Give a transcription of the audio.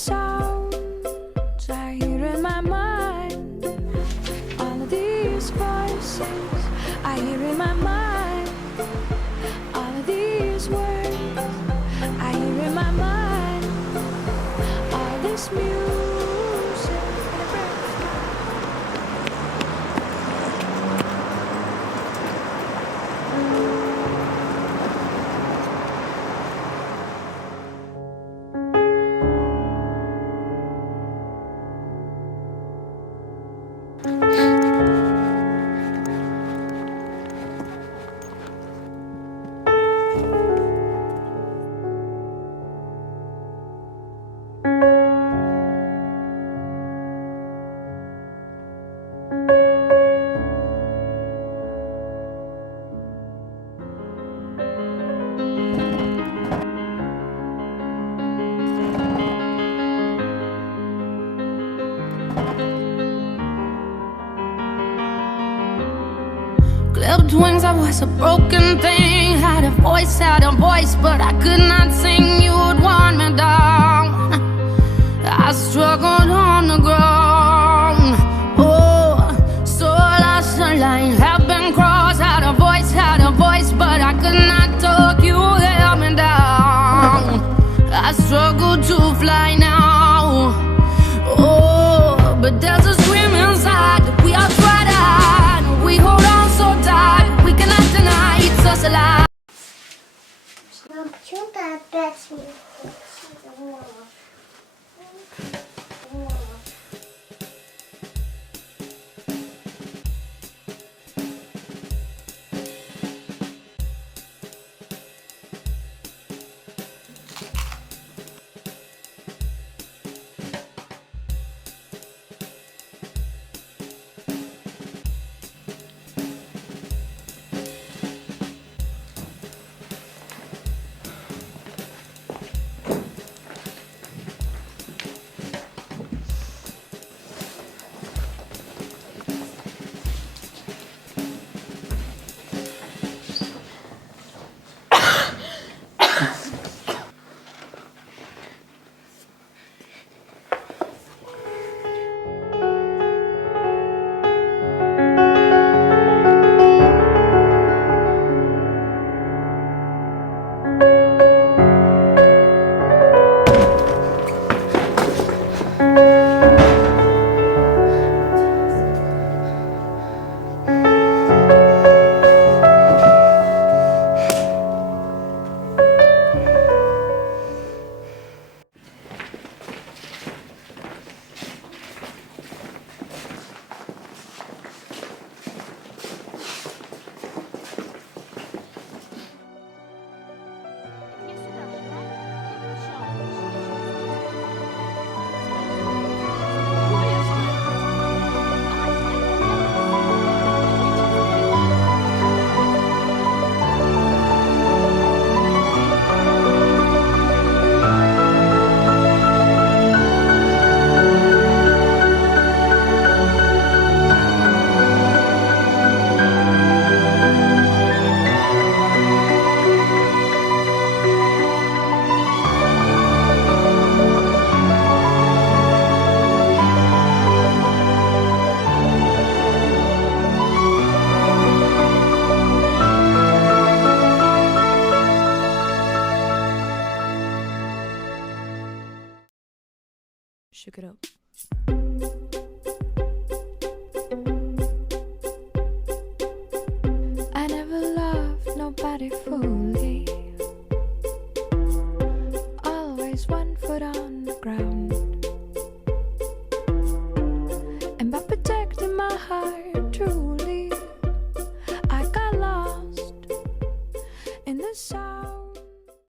sounds I hear in my mind, all of these voices I hear in my mind, all of these words I hear in my mind, all this music. Clipped wings, I was a broken thing. Had a voice, but I could not sing. You would want me down. I struggled on the ground. Oh, so lost the line, have been crossed. Had a voice, but I could not talk. You held me down. I struggle to fly now. Oh, but there's a scream inside that we are tried out. We hold on so tight, we cannot deny it's us alive. Почему-то опять не Shook it up.